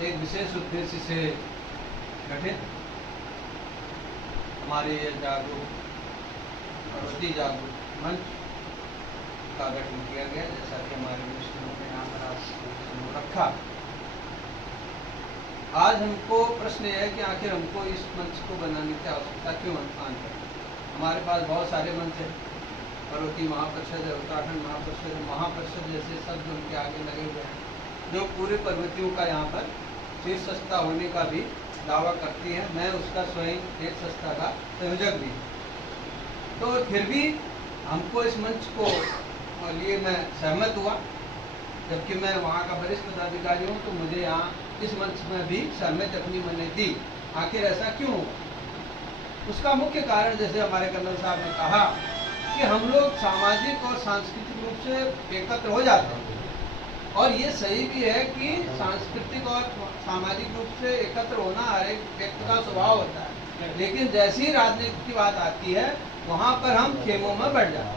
एक विशेष उद्देश्य से गठित हमारे जागरूक पर्वतीय जागरूक मंच का गठन किया गया, जैसा कि हमारे मिनिस्टरों ने यहाँ पर आपको रखा। आज हमको प्रश्न यह है कि आखिर हमको इस मंच को बनाने की आवश्यकता क्यों आन पड़ी। हमारे पास बहुत सारे मंच हैं, पर्वतीय महापरिषद है, उत्तराखंड महापरिषद है, महापरिषद जैसे शब्द उनके आगे लगे हुए हैं, जो पूरे पर्वतियों का यहाँ पर शीर्ष संस्था होने का भी दावा करती है। मैं उसका स्वयं एक संस्था का संयोजक भी। तो फिर भी हमको इस मंच को लिए मैं सहमत हुआ, जबकि मैं वहाँ का वरिष्ठ पदाधिकारी हूँ, तो मुझे यहाँ इस मंच में भी सहमति अपनी मैंने दी। आखिर ऐसा क्यों हुआ? उसका मुख्य कारण, जैसे हमारे कर्नल साहब ने कहा, कि हम लोग सामाजिक और सांस्कृतिक रूप से एकत्र हो जाते हैं, और ये सही भी है कि सांस्कृतिक और सामाजिक रूप से एकत्र होना हर एक व्यक्ति का स्वभाव होता है, लेकिन जैसी ही राजनीति की बात आती है वहाँ पर हम खेमों में बढ़ जाते हैं।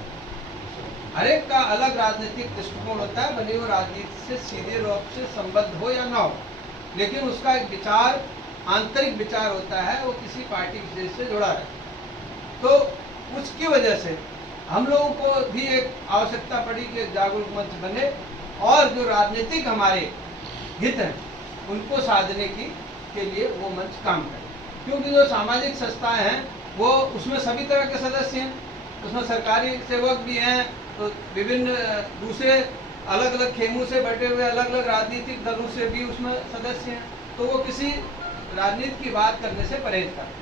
हर एक का अलग राजनीतिक दृष्टिकोण होता है, भले वो राजनीति से सीधे रूप से संबद्ध हो या ना हो, लेकिन उसका एक विचार, आंतरिक विचार होता है, वो किसी पार्टी विशेष से जुड़ा है। तो उसकी वजह से हम लोगों को भी एक आवश्यकता पड़ी कि जागरूक मंच बने और जो राजनीतिक हमारे हित हैं उनको साधने के लिए वो मंच काम करे। क्योंकि जो सामाजिक संस्थाएं हैं वो उसमें सभी तरह के सदस्य हैं, उसमें सरकारी सेवक भी हैं, तो विभिन्न दूसरे अलग अलग खेमों से बटे हुए अलग अलग राजनीतिक दलों से भी उसमें सदस्य हैं। तो वो किसी राजनीति की बात करने से परहेज करते हैं,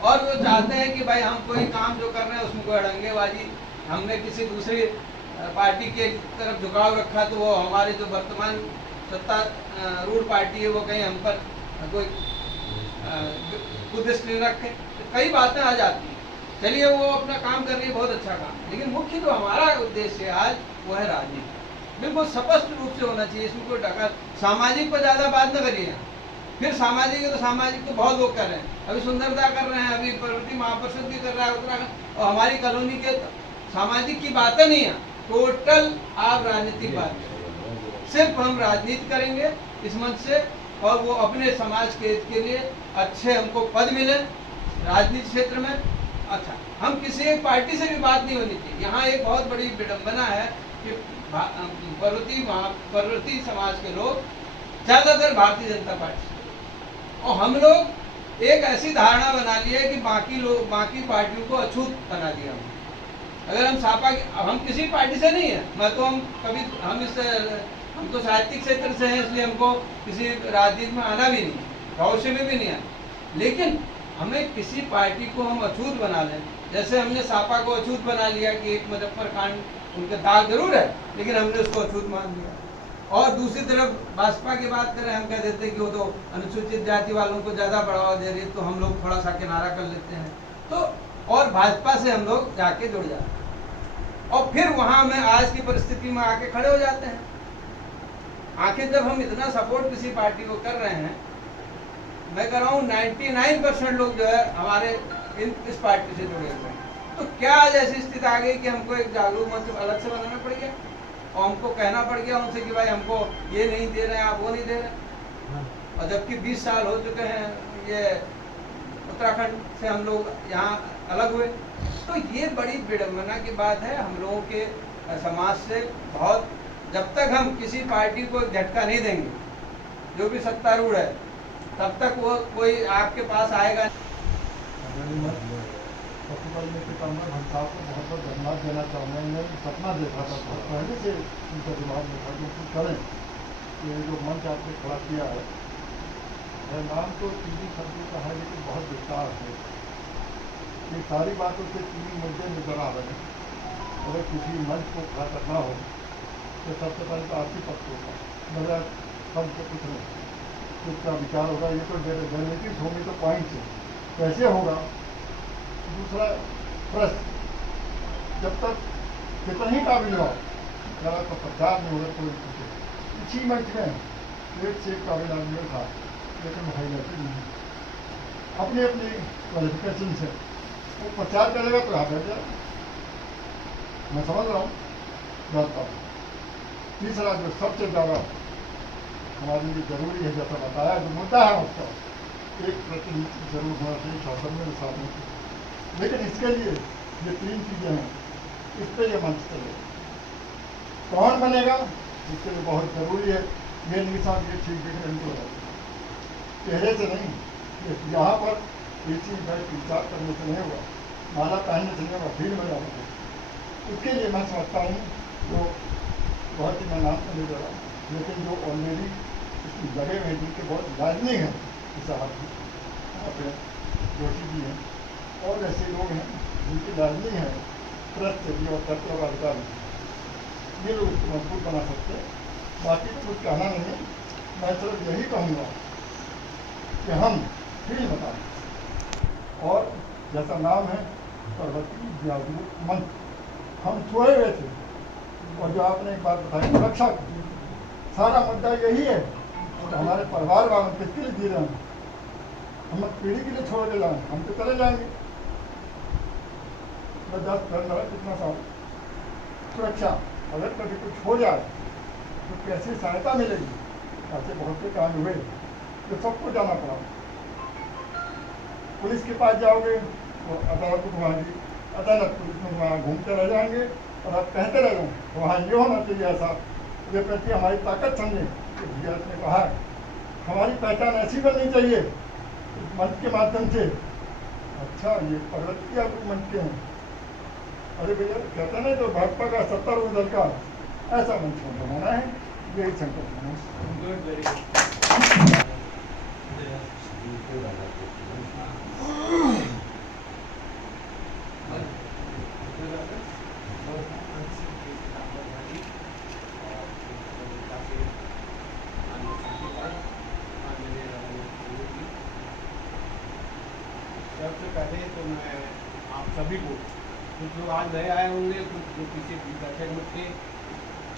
और वो चाहते हैं कि भाई हम कोई काम जो कर रहे हैं उसमें कोई अड़ंगेबाजी, हमने किसी दूसरी पार्टी के तरफ झुकाव रखा तो वो हमारे जो वर्तमान सत्ता रूढ़ पार्टी है वो कहीं हम पर कोई कुदृष्टि रखे, तो कई बातें आ जाती हैं। चलिए, वो अपना काम कर रही है, बहुत अच्छा काम, लेकिन मुख्य जो हमारा उद्देश्य है आज वो है राजनीति। बिल्कुल स्पष्ट रूप से होना चाहिए, इसमें कोई ढका सामाजिक पर ज़्यादा बात न करिए। फिर सामाजिक है तो सामाजिक तो बहुत लोग कर रहे हैं, अभी सुंदरता कर रहे हैं, अभी पर्वतीय महापरिषद भी कर रहा है उत्तराखंड, और हमारी कॉलोनी के सामाजिक की बातें नहीं है, टोटल आप राजनीतिक बात करें। सिर्फ हम राजनीति करेंगे इस मंच से, और वो अपने समाज के हित के लिए अच्छे हमको पद मिले राजनीति क्षेत्र में। अच्छा, हम किसी एक पार्टी से भी बात नहीं होनी चाहिए। यहाँ एक बहुत बड़ी विडंबना है कि पर्वतीय समाज के लोग ज़्यादातर भारतीय जनता पार्टी से, और हम लोग एक ऐसी धारणा बना ली है कि बाकी पार्टियों को अछूत बना दिया। अगर हम सापा, हम किसी पार्टी से नहीं है, मैं तो हम तो साहित्यिक क्षेत्र से हैं, इसलिए हमको किसी राजनीति में आना भी नहीं, भविष्य में भी नहीं आना, लेकिन हमें किसी पार्टी को हम अछूत बना लें। जैसे हमने सापा को अछूत बना लिया कि एक मुजफ्फर कांड उनके दाग जरूर है, लेकिन हमने उसको अछूत मान लिया। और दूसरी तरफ भाजपा की बात करें, हम कह देते हैं कि वो तो अनुसूचित जाति वालों को ज़्यादा बढ़ावा दे रही है, तो हम लोग थोड़ा सा किनारा कर लेते हैं, तो और भाजपा से हम लोग जाके जुड़ जाते हैं, और फिर वहाँ में आज की परिस्थिति में आके खड़े हो जाते हैं। आखिर जब हम इतना सपोर्ट किसी पार्टी को कर रहे हैं, मैं कह रहा हूँ 99% लोग जो है हमारे इस पार्टी से जुड़े हुए हैं, तो क्या आज ऐसी स्थिति आ गई कि हमको एक जागरूक मंच अलग से बनाना पड़ गया, और हमको कहना पड़ गया उनसे कि भाई हमको ये नहीं दे रहे हैं, आप वो नहीं दे रहे। और जबकि 20 साल हो चुके हैं ये उत्तराखंड से हम लोग यहाँ अलग हुए, तो ये बड़ी विडंबना की बात है हम लोगों के समाज से। बहुत जब तक हम किसी पार्टी को झटका नहीं देंगे, जो भी सत्तारूढ़ है, तब तक वो कोई आपके पास आएगा। सबसे पहले मैं कहूँगा हम साहब को बहुत बहुत धन्यवाद देना चाहूँगा। मैंने सपना देखा था बहुत पहले से, उनका दिमाग में था कि कुछ करें। ये जो मंच आपने खड़ा किया है, नाम तो चीनी शब्दों का है, लेकिन बहुत विस्तार है। ये सारी बातों से चीनी मुद्दे नजर आ रहे हैं। अगर किसी मंच को खड़ा करना हो तो सबसे पहले तो आपसी पक्ष होगा, मगर सब से कुछ नहीं, किसका विचार होगा, ये तो डेरिवेटिव्स होंगे, तो पॉइंट्स है, कैसे होगा। दूसरा प्रश्न, जब तक कितना ही काबिल हो, जरा तो प्रचार नहीं होगा कोई पूछे। इसी मंच में एक से एक काबिल आदमी था, लेकिन भाई नहीं, अपने अपने क्वालिफिकेशन से वो प्रचार करेगा तो आगे जाए। मैं समझ रहा हूँ, जानता हूँ। तीसरा जो सबसे ज़्यादा हमारे लिए जरूरी है, जैसा बताया जो मुद्दा है उसका एक प्रतिनिधि जरूर होना चाहिए शासन में साधन की। लेकिन इसके लिए ये 3 चीज़ें हैं, इस पर यह मंच चले। कौन बनेगा इसके लिए बहुत ज़रूरी है ये नहीं साहब ये ठीक दिख रहे हैं चेहरे से नहीं, यहाँ पर इसी बैठ विचार करने से नहीं होगा, माला पहनने से नहीं होगा, भीड़ में जाना चाहिए। उसके लिए मैं समझता हूँ जो बहुत ही मैं नाम नहीं दे रहा, लेकिन जो ऑलरेडी इसमें लगे हुए जिनके बहुत लाजमी हैं, साहब अपने जोशी जी हैं और ऐसे लोग हैं जिनकी लाजमी है प्रेस चाहिए और तत्व का अधिकार ये लोग उसको मजबूत बना सकते हैं। बाकी तो कुछ कहना नहीं है, मैं सिर्फ यही कहूँगा कि हम फील्ड बताएं और जैसा नाम है प्रगति जागरूक मंच, हम सोए हुए थे और जो आपने एक बात बताई सुरक्षा की, सारा मुद्दा यही है तो हमारे परिवार वालों किसके लिए जी रहे हैं, हम पीढ़ी के लिए छोड़ के जाएंगे, हम तो चले जाएंगे 10-15 कितना साल सुरक्षा, अगर कभी कुछ हो जाए तो कैसी सहायता मिलेगी। ऐसे बहुत से काम हुए तो सबको जाना पड़ा, पुलिस के पास जाओगे तो अदालत को घुमाएगी, अदालत पुलिस में वहाँ घूमते रह जाएंगे और आप कहते रह जाओ तो वहाँ ये होना चाहिए ऐसा, ये प्रति हमारी ताकत समझें कि भैया ने कहा हमारी पहचान ऐसी बननी चाहिए इस मंच के माध्यम से। अच्छा ये प्रगति के आप मंच के हैं, अरे भैया कहते नहीं तो भाजपा का 70 दल का ऐसा मंच बनाना है, यही संकल्प है। सबसे पहले तो मैं आप सभी को, कुछ लोग आज नए आए होंगे, कुछ जो पीछे बैठक में थे,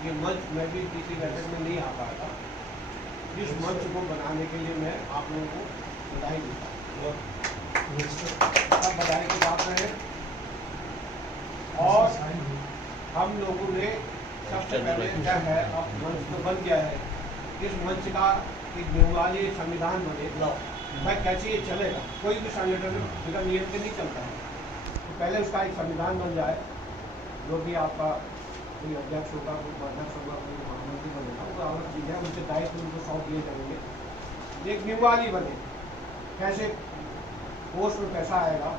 ये मंच मैं भी किसी बैठक में नहीं आ पाया था, इस मंच को बनाने के लिए मैं आप लोगों को बधाई देता हूँ, सब बधाई की बात है। और हम लोगों ने सबसे पहले क्या है, अब मंच तो बन गया है, इस मंच का एक नियमावली संविधान बने, मैं कैसे ये चलेगा, कोई भी संगठन बिना नियम के नहीं चलता है, तो पहले उसका एक संविधान बन जाए, जो भी आपका कोई अध्यक्ष होगा, कोई उपाध्यक्ष होगा, कोई महामंत्री बनेगा, वो अलग चीज़ है, उनके दायित्व उनको सौंप दिए जाएंगे। एक नियमावली बने, कैसे पोस्ट में पैसा आएगा,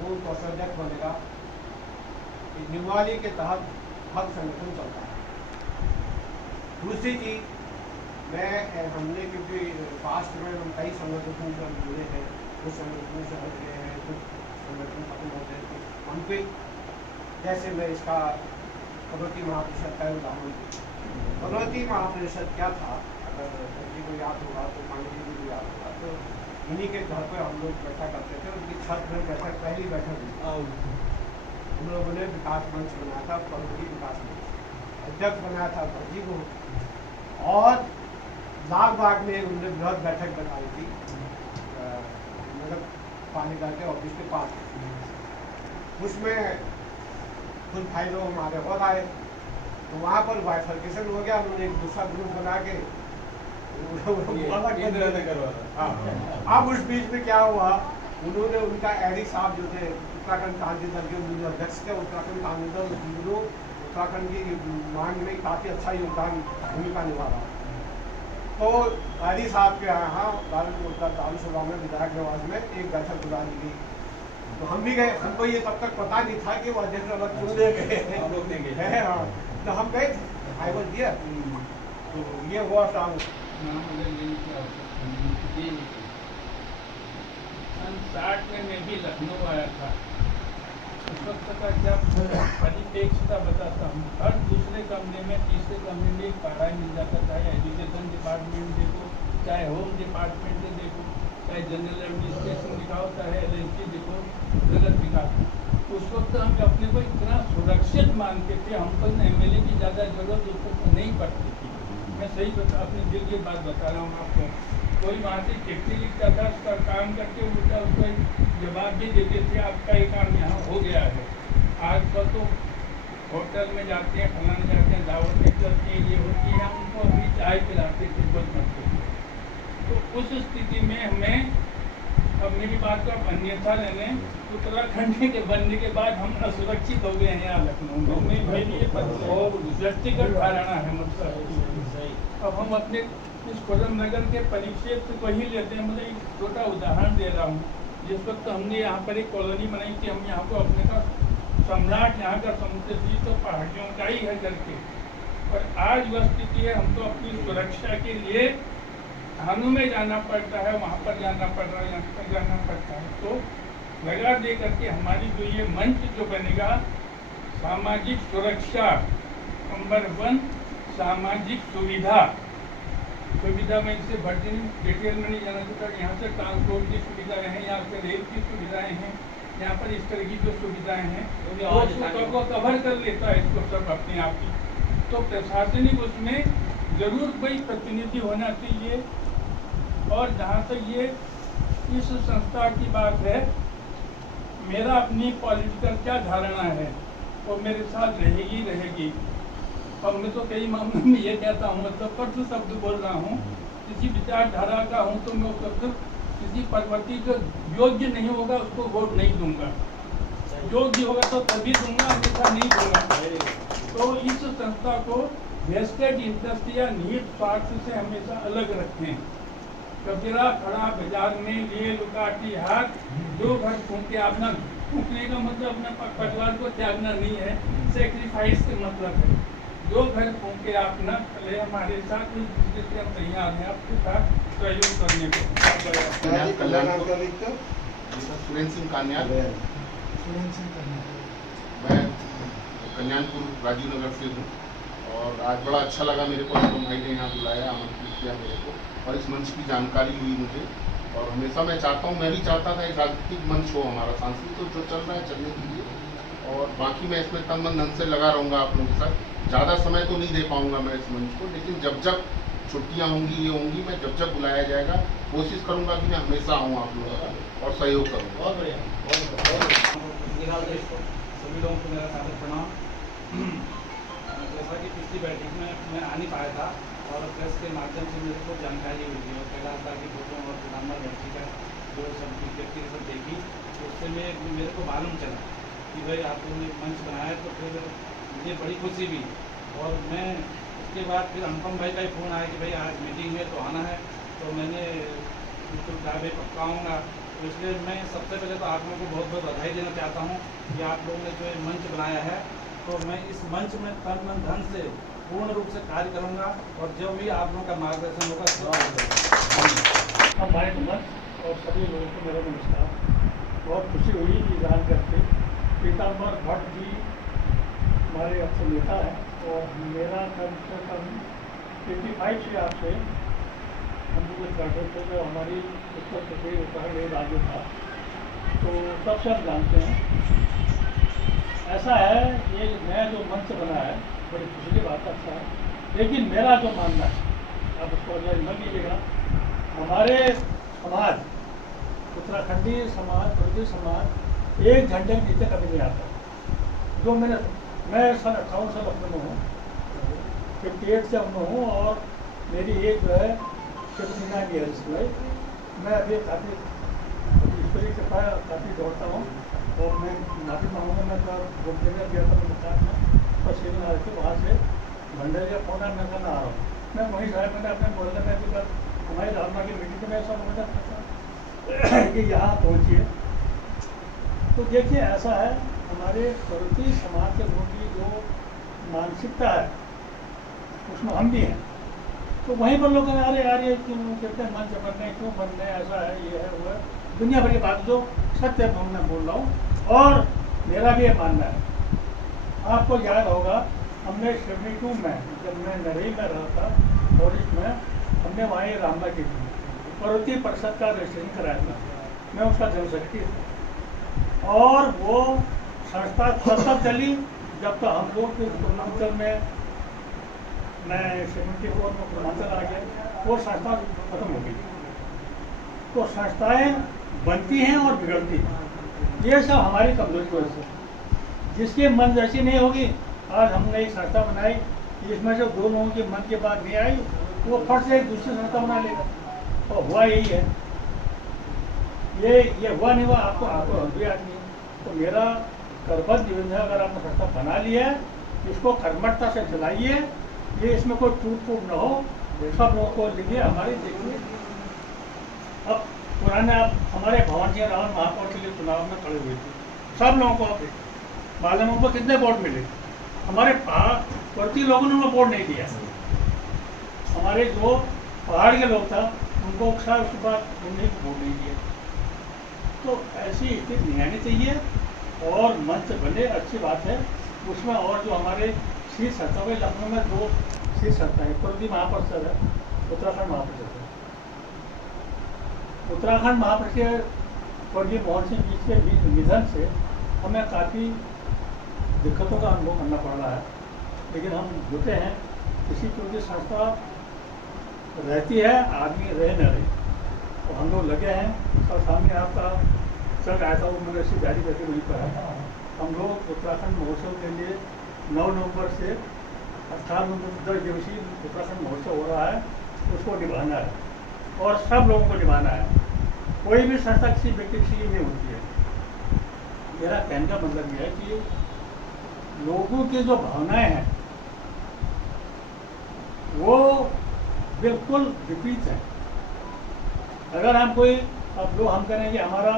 कौन कोषाध्यक्ष बनेगा, एक नियमावली के तहत हर संगठन चलता है। दूसरी चीज़ हमने क्योंकि पास्ट में हम कई संगठनों से हम जुड़े हैं, कुछ संगठनों से हट गए हैं, कुछ संगठन खत्म हो गए, तो हम पे जैसे मैं इसका भगवती महापरिषद का उदाहरण दूँ। भगवती महापरिषद क्या था, अगर जी को याद होगा तो पांडे जी को याद होगा, तो इन्हीं के घर पर हम लोग बैठा करते थे, उनकी छत में बैठक पहली बैठक हुई, हम लोगों ने विकास मंच बनाया था, भगवती विकास मंच अध्यक्ष बनाया था जी को, और लालबाग में उन्होंने बृहद बैठक बनाई थी नगर पालिका के ऑफिस के पास, उसमें कुछ भाई लोग हमारे और आए, तो वहाँ पर बाइफर्केशन हो गया, उन्होंने एक दूसरा ग्रुप बना के अब उस बीच में क्या हुआ, उन्होंने उनका एडी साहब जो थे उत्तराखंड क्रांति दल के उन्होंने अध्यक्ष थे, उत्तराखंड क्रांति दल जो उत्तराखंड की मांग में काफ़ी अच्छा योगदान भूमिका निभा रहा, तो एडी साहब के यहाँ दारुसभा में विधायक निवास में एक बैठक बुला ली गई, तो हम भी गए, हमको ये तब तक पता नहीं था कि वो अध्यक्ष अलग चुन ले गए, हाँ, तो हम गए थे, आई वॉज दिया, तो ये हुआ शाम सन 60 में मैं भी लखनऊ आया था। उस वक्त का जब परिप्रेक्ष्यता बताता हूँ, हर दूसरे कमरे में, तीसरे कमरे में एक पढ़ाई मिल जाता था, एजुकेशन डिपार्टमेंट देखो, चाहे होम डिपार्टमेंट देखो, चाहे जनरल एडमिनिस्ट्रेशन दिखाओ, चाहे LIC देखो, नगर विकास। उस वक्त हम अपने को इतना सुरक्षित मानते थे, हमको MLA की ज़्यादा जरूरत उस वक्त नहीं पड़ती थी। मैं सही अपने दिल की बात बता रहा हूँ आपको। कोई वहाँ से चिट्ठी लिखता था, उसका काम करके उल्टा उसको जवाब भी देते थे, आपका ये काम यहाँ हो गया है। आजकल तो होटल में जाते हैं, फलाने जाते हैं, दावत नहीं करती ये होती है, हम उनको अभी चाय पिलाते थे बचपन से। तो उस स्थिति में हमें, अब मेरी बात को आप अन्यथा ले लें, उत्तराखंड के बनने के बाद हम असुरक्षित हो गए हैं यहाँ लखनऊ में। मेरी ये व्यक्तिगत धारणा है मतलब। अब हम अपने इस खुर्रम नगर के परिक्षेत्र को ही लेते हैं। मतलब एक छोटा उदाहरण दे रहा हूँ। जिस वक्त हमने यहाँ पर एक कॉलोनी बनाई थी, हम यहाँ को अपने का सम्राट यहाँ का समझते थी, तो पहाड़ियों का ही है करके। और आज वह स्थिति है, हमको अपनी सुरक्षा के लिए थानों में जाना पड़ता है, वहाँ पर जाना पड़ रहा है, यहाँ पर जाना पड़ता है। तो लगा दे करके हमारी जो ये मंच जो बनेगा, सामाजिक सुरक्षा नंबर 1, सामाजिक सुविधा में इससे बढ़ती डिटेल में नहीं जाना चाहता। यहाँ से ट्रांसपोर्ट की सुविधाएं हैं, यहाँ से रेल की सुविधाएं हैं, यहाँ पर इस तरह की जो सुविधाएं हैं वो कवर कर लेता है इसको सब अपने आप ही। तो प्रशासनिक उसमें जरूर कोई प्रतिनिधि होना चाहिए। और जहाँ तक ये इस संस्था की बात है, मेरा अपनी पॉलिटिकल क्या धारणा है वो मेरे साथ रहेगी। और मैं तो कई मामलों में ये कहता हूँ, मतलब कटु शब्द बोल रहा हूँ, किसी विचारधारा का हूँ तो मैं शब्द किसी प्रवृत्ति जो योग्य नहीं होगा उसको वोट नहीं दूंगा, योग्य होगा तो तभी दूंगा, अन्यथा नहीं दूंगा। तो इस संस्था को वेस्टेड इंटरेस्ट या निहित स्वार्थ से हमेशा अलग रखें। कचरा खड़ा बाजार में लिए लुकाटी हाथ, दो घर फूके अपना, फूकने का मतलब अपना परिवार को त्यागना नहीं है, सेक्रीफाइस का मतलब है। दो घर फूके आप न चले हमारे साथ, जिससे हम तैयार हैं आपके साथ सहयोग करने को। सुरेंद्र सिंह कान्याल, मैं कल्याणपुर राजीव नगर से हूँ। और आज बड़ा अच्छा लगा मेरे को, अनुपम भाई ने यहाँ बुलाया, आमंत्रित किया मेरे को, और इस मंच की जानकारी हुई मुझे। और हमेशा मैं चाहता हूँ, मैं भी चाहता था एक राजनीतिक मंच हो हमारा, सांस्कृतिक जो चल रहा है चलने के लिए। और बाकी मैं इसमें तन मन धन से लगा रहूँगा आप लोगों के साथ। ज़्यादा समय तो नहीं दे पाऊँगा मैं इस मंच को, लेकिन जब जब छुट्टियाँ होंगी, ये होंगी, मैं जब जब बुलाया जाएगा कोशिश करूँगा कि मैं हमेशा आऊँ आप लोगों का और सहयोग करूँ। बहुत बढ़िया, सभी लोगों को मेरा सादर प्रणाम। जैसा कि पिछली बैठक में मैं आ नहीं पाया था और प्रेस के माध्यम से मेरे को जानकारी हुई थी, और पहला था कि फोटो और प्रधानमंत्री व्यक्ति का जो सब व्यक्ति सब देखी, तो उससे मेरे को मालूम चला कि भाई आप लोगों ने मंच बनाया। तो फिर मुझे बड़ी खुशी हुई। और मैं उसके बाद फिर अनुपम भाई का ही फ़ोन आया कि भाई आज मीटिंग में तो आना है। तो मैंने बिल्कुल कहा भाई पक्का आऊँगा। तो इसलिए मैं सबसे पहले तो आप लोगों को बहुत बहुत बधाई देना चाहता हूँ कि आप लोगों ने जो मंच बनाया है। तो मैं इस मंच में तन मन धन से पूर्ण रूप से कार्य करूँगा, और जो भी आप लोगों का मार्गदर्शन होगा उसको हमारे मंच और सभी लोगों को मेरा नमस्कार। बहुत खुशी हुई ये जान करके पीताम्बर भट्ट जी हमारे अच्छे नेता है, और मेरा कम से कम 85 से आपसे हम लोग करते थे जो हमारी उत्तर प्रदेश उत्तराखंड राज्य था, तो तब से हम जानते हैं। ऐसा है ये नया जो मंच बना है, बड़ी खुशी की बात, अच्छा है। लेकिन मेरा जो मानना है, आप उसको न लीजिएगा, हमारे समाज, उत्तराखंडी समाज, प्रदेश समाज 1 घंटे के नीचे कभी नहीं आता। जो मैं सन 58 से लखनऊ में हूँ, 58 से हम हूँ, और मेरी एज जो है 59 ईयर्स है। मैं अभी काफ़ी ईश्वरी के पास काफ़ी दौड़ता हूँ, और मैं माफी मांगूंगा। मैं घूमने में गया था गुजरात में, तो सीधे आ रहे थे वहाँ से भंडारी का फोन है, मैं कहना आ रहा हूँ। मैं वहीं साहब मैंने अपने मोहल्ले में अभी तक हमारी धारणा की मीटिंग में ऐसा मजा था कि यहाँ पहुँचिए। तो देखिए ऐसा है, हमारे प्रवृत्ति समाज के लोगों की जो मानसिकता है उसमें हम भी हैं। तो वहीं पर लोग अरे यार ये क्यों कहते हैं मंच बन रहे, क्यों बन रहे, ऐसा है, ये है, वो है, दुनिया भर की बात जो सत्य है मैं बोल रहा हूँ। और मेरा भी ये मानना है, आपको याद होगा हमने 72 में जब मैं नरेई में रहा था और इसमें हमने वहाँ रामबा की प्रवृत्ति परिषद का रजिस्ट्रेशन कराया था, मैं उसका जनरल सेक्रेटरी था। और वो संस्था तब तक चली जब तक हम लोग पूर्वांचल में, मैं 74 में पूर्वांचल आ गया, वो संस्था खत्म हो गई। तो संस्थाएं बनती हैं और बिगड़ती हैं, ये सब हमारी कमजोरी की वजह से। जिसकी मन जैसी नहीं होगी, आज हमने एक संस्था बनाई इसमें से 2 लोगों के मन की बात नहीं आई, वो फट से एक दूसरी संस्था बना लेगा। और हुआ यही है, ये हुआ नहीं हुआ आपको भी आदमी है। तो मेरा करबद्ध निवेदन है, अगर आपने संस्था बना लिया है, इसको कर्मठता से चलाइए, ये इसमें कोई टूट फूट न हो, सब लोगों को लिए हमारे देखिए। अब पुराने आप हमारे भवन सिंह रावत महापौर के लिए चुनाव में खड़े हुए थे, सब लोगों को मालूम उनको कितने वोट मिले, हमारे प्रति लोगों ने उनको वोट नहीं दिया। हमारे जो पहाड़ के लोग था उनको साल उसके बाद उन्हें वोट नहीं दिया। तो ऐसी स्थिति नहीं आनी चाहिए और मंच बने, अच्छी बात है उसमें। और जो हमारे शीर्ष संस्था है, लखनऊ में 2 शीर्ष संस्था है, प्रगति महापरिषद है, उत्तराखंड महापरिषद है। उत्तराखंड महापरिषद स्वर्गीय मोहन सिंह जी के निधन से हमें काफ़ी दिक्कतों का अनुभव करना पड़ रहा है, लेकिन हम जुटे हैं। किसी कोई संस्था रहती है, आदमी रहे न रहे, तो हम लोग लगे हैं। और सामने आपका चल रहा था, वो मैंने उसकी जारी करके वहीं पर है। हम लोग उत्तराखंड महोत्सव के लिए 9 नवंबर से 18 नवंबर 10 दिवसीय उत्तराखंड महोत्सव हो रहा है, उसको निभाना है और सब लोगों को निभाना है। कोई भी संस्था किसी व्यक्ति की नहीं होती है। मेरा कहने का मतलब यह है कि लोगों की जो भावनाएं हैं वो बिल्कुल विपरीत है। अगर हम कोई, अब लोग हम कहें कि हमारा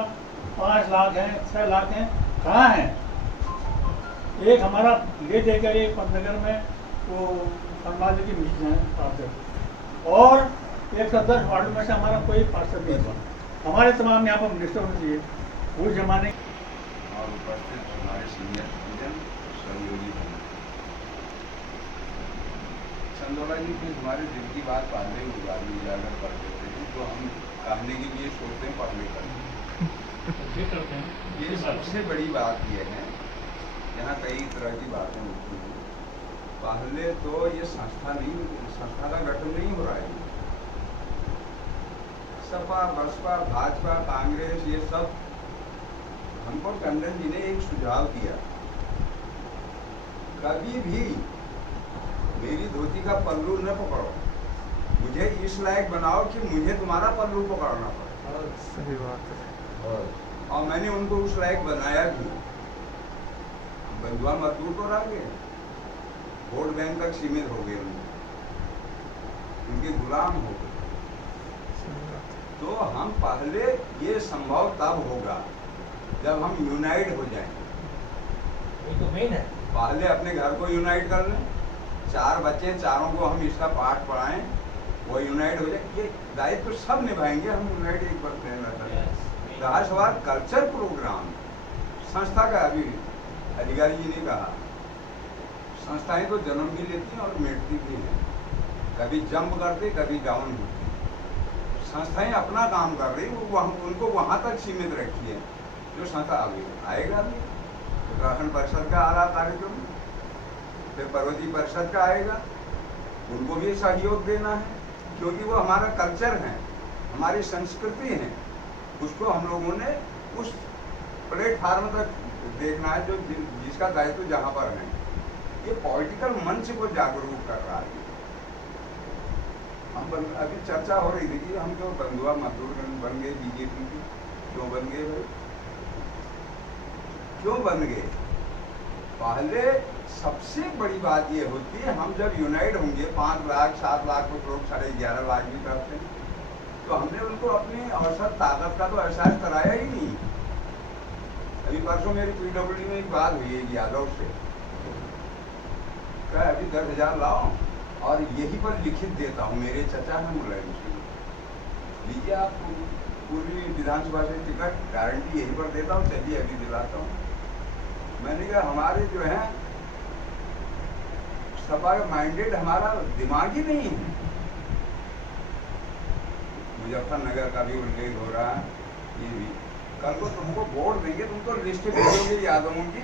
5 लाख है, 6 लाख है, कहाँ है? एक हमारा ले देकर एक पंतनगर में वो समाज की मिशन है पार्षद, और 110 वार्ड में से हमारा कोई पार्षद नहीं हुआ। हमारे तमाम यहाँ पर मिनिस्टर होने चाहिए उस जमाने। और उपस्थित हमारे सीनियर सिटीजन सहयोगी बने, चंदोला जी फिर हमारे दिल की बात पहले उजागर कर देते हैं, जो हम कहने के लिए सोचते हैं पढ़ने करते हैं। ये सबसे बड़ी बात यह है, यहाँ कई तरह की बातें होती हैं। पहले तो ये संस्था का गठन नहीं हो रहा है। सपा, बसपा, भाजपा, कांग्रेस, ये सब, हमको टंडन जी ने एक सुझाव दिया, कभी भी मेरी धोती का पल्लू न पकड़ो, मुझे इस लायक बनाओ कि मुझे तुम्हारा पल्लू पकड़ना पड़े। सही बात है। और मैंने उनको उस लायक बनाया भी। बंधुआ मजदूर तो रह गए, वोट बैंक तक सीमित हो गए, उनके गुलाम हो गए। तो हम पहले, ये संभव तब होगा जब हम यूनाइट हो जाएंगे। ये तो मेन है। पहले अपने घर को यूनाइट कर लें, 4 बच्चे, चारों को हम इसका पाठ पढ़ाएं, वो यूनाइट हो जाए। ये दायित्व तो सब निभाएंगे, हम यूनाइट एक बार रहा सवाल कल्चर प्रोग्राम संस्था का। अभी अधिकारी जी ने कहा, संस्थाएं तो जन्म भी लेती हैं और मिटती भी हैं, कभी जंप करते, कभी डाउन होती। संस्थाएं अपना काम कर रही, वो उनको वहाँ तक सीमित रखी है। जो संस्था अभी आएगा भी, उत्तराखंड परिषद का आ रहा कार्यक्रम, फिर पर्वतीय परिषद का आएगा, उनको भी सहयोग देना है, क्योंकि वो हमारा कल्चर है, हमारी संस्कृति है। उसको हम लोगों ने उस प्लेटफार्म तक देखना है जो जिसका दायित्व जहाँ पर है। ये पॉलिटिकल मंच को जागरूक कर रहा है। हम अभी चर्चा हो रही थी कि हम तो बंधुआ मजदूर बन गए बीजेपी की। क्यों बन गए भाई? क्यों बन गए? पहले सबसे बड़ी बात ये होती है, हम जब यूनाइट होंगे 5 लाख 7 लाख कुछ लोग 11.5 लाख भी करते हैं, तो हमने उनको अपनी औसत ताकत का तो एहसास कराया ही नहीं। अभी परसों मेरी PWD में एक बात हुई है यादव से, क्या अभी 10,000 लाओ और यही पर लिखित देता हूँ, मेरे चचा हैं मुलायम सिंह, लीजिए आप पूर्वी विधानसभा से टिकट, गारंटी यहीं पर देता हूँ, चलिए अभी दिलाता हूँ। मैंने कहा हमारे जो है सपा का माइंडेड, हमारा दिमाग ही नहीं है। मुजफ्फरनगर का भी उल्लेख हो रहा है, ये भी कल को तुमको वोट देंगे, तुम तो लिस्ट भेजोगे यादवों की,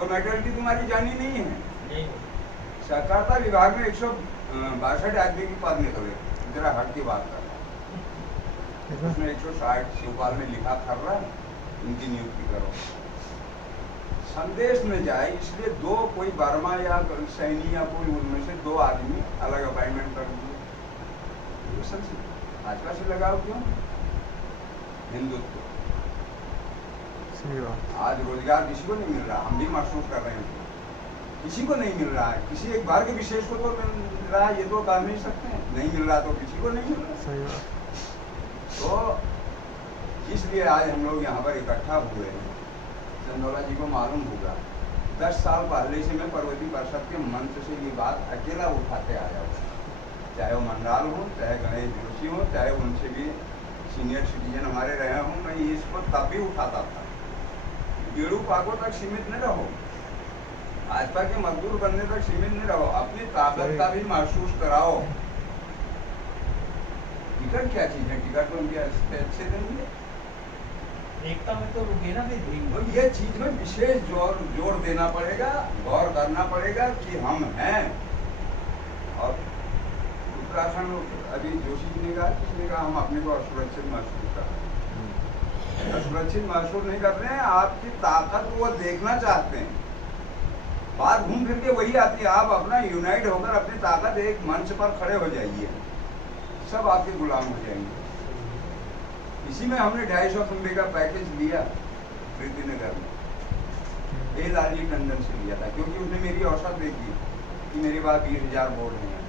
और मेटोरिटी तुम्हारी जानी नहीं है। सहकारिता विभाग में 162 आदमी की पद निकले, जरा हट की बात कर रहा है, उसमें 160 शिवपाल ने लिखा कर रहा है, इनकी नियुक्ति करो। संदेश में जाए, इसलिए दो कोई वर्मा या सैनी या कोई उनमें से दो आदमी अलग अपॉइंटमेंट कर दिए। ये सबसे भाजपा से लगाव क्यों? हिंदुत्व। आज रोजगार किसी को नहीं मिल रहा, हम भी महसूस कर रहे हैं, किसी को नहीं मिल रहा है। किसी एक वर्ग विशेष को तो मिल रहा है, ये तो कह नहीं सकते हैं। नहीं मिल रहा तो किसी को नहीं मिल रहा। तो इसलिए आज हम लोग यहाँ पर इकट्ठा हुए हैं। चंदौला जी को मालूम होगा 10 साल पहले से मैं पर्वतीय परिषद के मंच से ये बात अकेला उठाते आया हूँ, चाहे वो मंडाल हो, चाहे गणेश जोशी हो, चाहे उनसे भी सीनियर सिटीजन हमारे रहे हों। मैं इसको तब भी उठाता था, गेड़ू पाको तक सीमित न रहो, भाजपा के मजदूर बनने तक सीमित न रहो, अपनी ताकत का भी महसूस कराओ। टिकट क्या चीज है? टिकट तो उनके अच्छे देंगे, एकता में तो रुके ना फिर। तो ये चीज में विशेष जोर देना पड़ेगा, गौर करना पड़ेगा कि हम हैं। और उत्तराखंड अभी जोशी जी ने कहा, किसने कहा हम अपने को असुरक्षित महसूस कर रहे हैं। असुरक्षित महसूस नहीं कर रहे हैं, आपकी ताकत वो देखना चाहते हैं। बात घूम फिर के वही आती है, आप अपना यूनाइट होकर अपनी ताकत एक मंच पर खड़े हो जाइए, सब आपके गुलाम हो जाएंगे। इसी में हमने 250 खंबे का पैकेज लिया प्रीति नगर में, ए लालजी टंडन से लिया था, क्योंकि उसने मेरी औसत देखी कि मेरे पास 20,000 वोट हैं।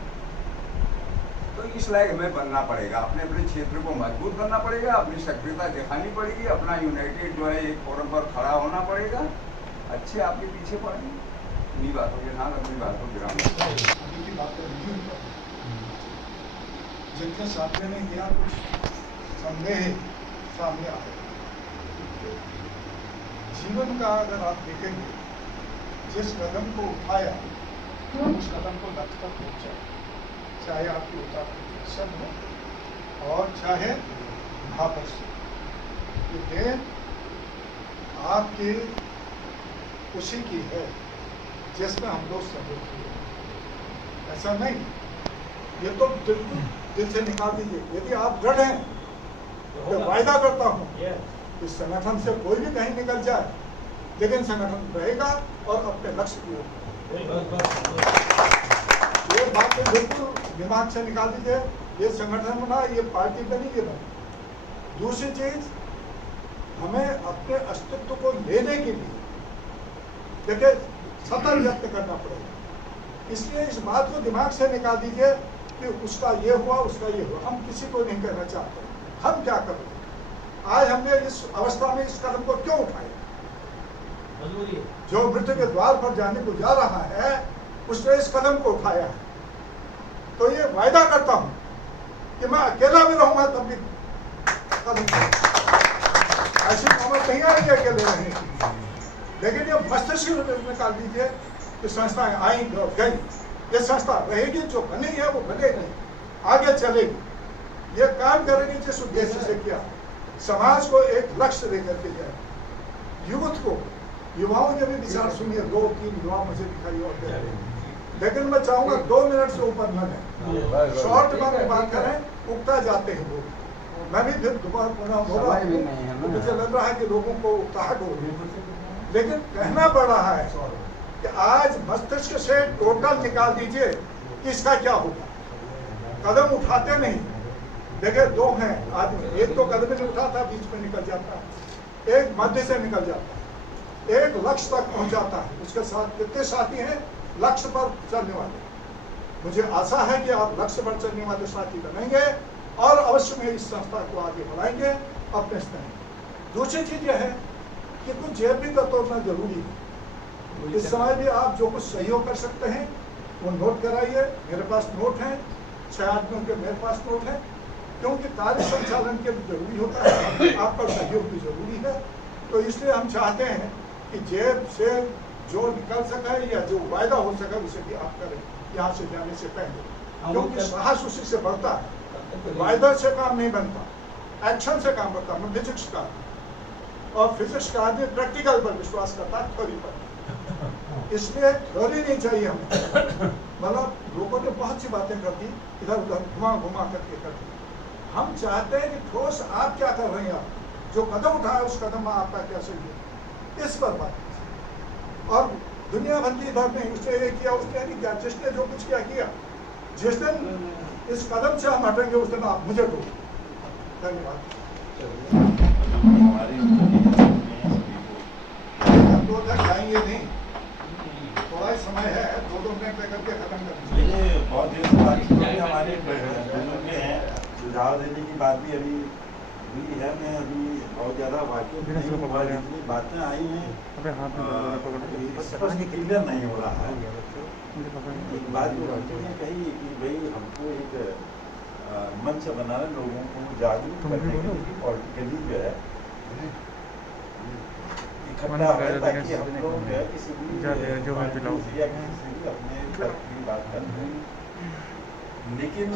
तो इस लायक हमें बनना पड़ेगा, अपने अपने क्षेत्र को मजबूत करना पड़ेगा, अपनी सक्रियता दिखानी पड़ेगी, अपना यूनाइटेड जो है एक फोरम पर खड़ा होना पड़ेगा। अच्छे आपके पीछे पड़ेंगे। इन्हीं बातों के साथ अपनी बातों विराम की बात नहीं होता, जिनके सामने में गया कुछ संदेह सामने आए। जीवन का अगर आप देखेंगे, जिस कदम को उठाया उस कदम को लक्ष्य तक पहुंचा, चाहे आपकी उत्तराखंड हो और चाहे महापरिषद। ये देन आपकी खुशी की है जिसमें हम लोग सहयोग किए। ऐसा नहीं, ये तो दिल से निकाल दीजिए। यदि आप दृढ़ हैं तो वायदा करता हूँ इस संगठन से कोई भी कहीं निकल जाए, लेकिन संगठन रहेगा और अपने लक्ष्य की ओर। ये बात तो बिल्कुल दिमाग से निकाल दीजिए। ये संगठन बना, ये पार्टी बनी, ये बनी। दूसरी चीज, हमें अपने अस्तित्व को लेने के लिए देखिए सतत यत्न करना पड़ेगा। इसलिए इस बात को दिमाग से निकाल दीजिए कि उसका ये हुआ, उसका ये हुआ। हम किसी को नहीं कहना चाहते। हम क्या कर रहे हैं? आज हमने इस अवस्था में इस कदम को क्यों उठाया? जो मृत्यु के द्वार पर जाने को जा रहा है, उसने इस कदम को उठाया है। तो ये वायदा करता हूं कि मैं अकेला भी रहूंगा तब भी कदम ऐसी नौबत नहीं आएगी अकेले रहने की। लेकिन ये मस्तिष्क निकाल दीजिए कि संस्थाएं आई गई, ये संस्था रहेगी, जो बनी है वो बनेगी, आगे चलेगी। ये काम करेगी जिस उद्देश्य से किया, समाज को एक लक्ष्य लेकर के जाए। यूथ को, युवाओं के भी विचार सुनिए। 2-3 युवा मुझे दिखाई और दे, लेकिन मैं चाहूंगा 2 मिनट से ऊपर न लें, शॉर्ट में बात करें। उगता जाते हैं लोग। मैं भी फिर दोबारा बोल रहा हूँ, मुझे लग रहा है कि लोगों को उकताहट हो रही है, लेकिन कहना पड़ रहा है कि आज मस्तिष्क से टोटल निकाल दीजिए कि इसका क्या होगा। कदम उठाते नहीं। देखिए 2 हैं आदमी, एक तो कदम नहीं उठाता, बीच में निकल जाता है, एक मध्य से निकल जाता है, एक लक्ष्य तक पहुंच जाता है। उसके साथ कितने साथी हैं लक्ष्य पर चलने वाले? मुझे आशा है कि आप लक्ष्य पर चलने वाले साथी बनेंगे और अवश्य में इस संस्था को आगे बढ़ाएंगे अपने स्तर। दूसरी चीज यह है कि कुछ जेबी का तोड़ना जरूरी है। इस समय भी आप जो कुछ सहयोग कर सकते हैं वो नोट कराइए। मेरे पास नोट हैं, 6 आदमियों के मेरे पास नोट है, क्योंकि कार्य संचालन के लिए जरूरी होता है, आपका सहयोग भी जरूरी है। तो इसलिए हम चाहते हैं कि जेब से जो निकल सके या जो वायदा हो सके उसे भी आप करें यहाँ से जाने से पहले, क्योंकि साहस उसी से बढ़ता है। वायदा से काम नहीं बनता, एक्शन से काम बनता। मैं फिजिक्स का और फिजिक्स का आदमी प्रैक्टिकल पर विश्वास करता है, थ्योरी पर। इसलिए थ्योरी नहीं चाहिए हमें। मतलब लोगों ने बहुत सी बातें कर दी, इधर उधर घुमा घुमा करके कर दी। हम चाहते हैं कि ठोस आप क्या कर रहे हैं, आप जो कदम उठाए उस कदम में आपका क्या सही है, इस पर बात। और दुनिया भर की बात नहीं, उसने ये किया उसने नहीं किया, जिसने जो कुछ किया। जिस दिन इस कदम से हम हटेंगे उस दिन आप मुझे दो। धन्यवाद। दो तक जाएंगे नहीं, थोड़ा ही समय है, 2-2 मिनट लेकर के खत्म कर देखिए बहुत देर से बातचीत होगी, हमारे बुजुर्ग हैं, सुझाव देने की बात भी अभी हुई है। मैं अभी बहुत ज़्यादा वाकिफ नहीं हूँ, जितनी बातें आई हैं स्पष्ट क्लियर नहीं हो रहा है। एक बात जो ने कही कि भाई हमको एक मंच बनाना, लोगों को जागरूक करने के लिए पॉलिटिकली जो है इकट्ठा है, ताकि हम लोग किसी भी या किसी से भी अपने तर्क की बात कर रहे हैं। लेकिन